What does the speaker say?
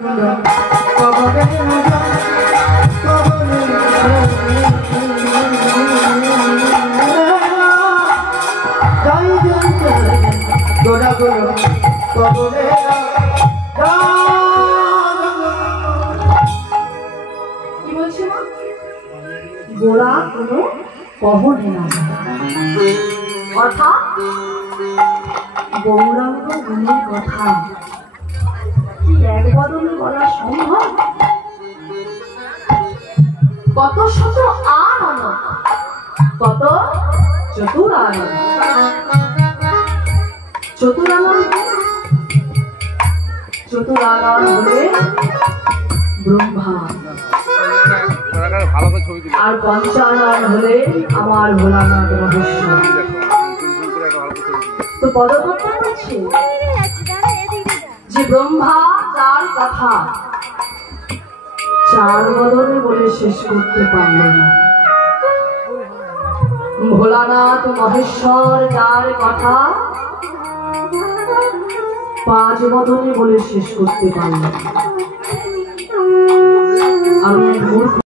গোড়া কোনো কহনে না অর্থাৎ গৌরাঙ্গ গুণের কথা কি এক বদলে বলা সম্ভব? কত শত আনন্দ, কত চতুরানন্দ। চতুরানন্দ হলে ব্রহ্মা, আর পঞ্চানন হলে আমার ভোলানাথ মহেশ্বর। তো পদকর্তা বলছে যে ব্রহ্মা তার কথা চার বদলে বলে শেষ করতে পারল না, ভোলানাথ মহেশ্বর তার কথা পাঁচ বদলে বলে শেষ করতে পারল। আমি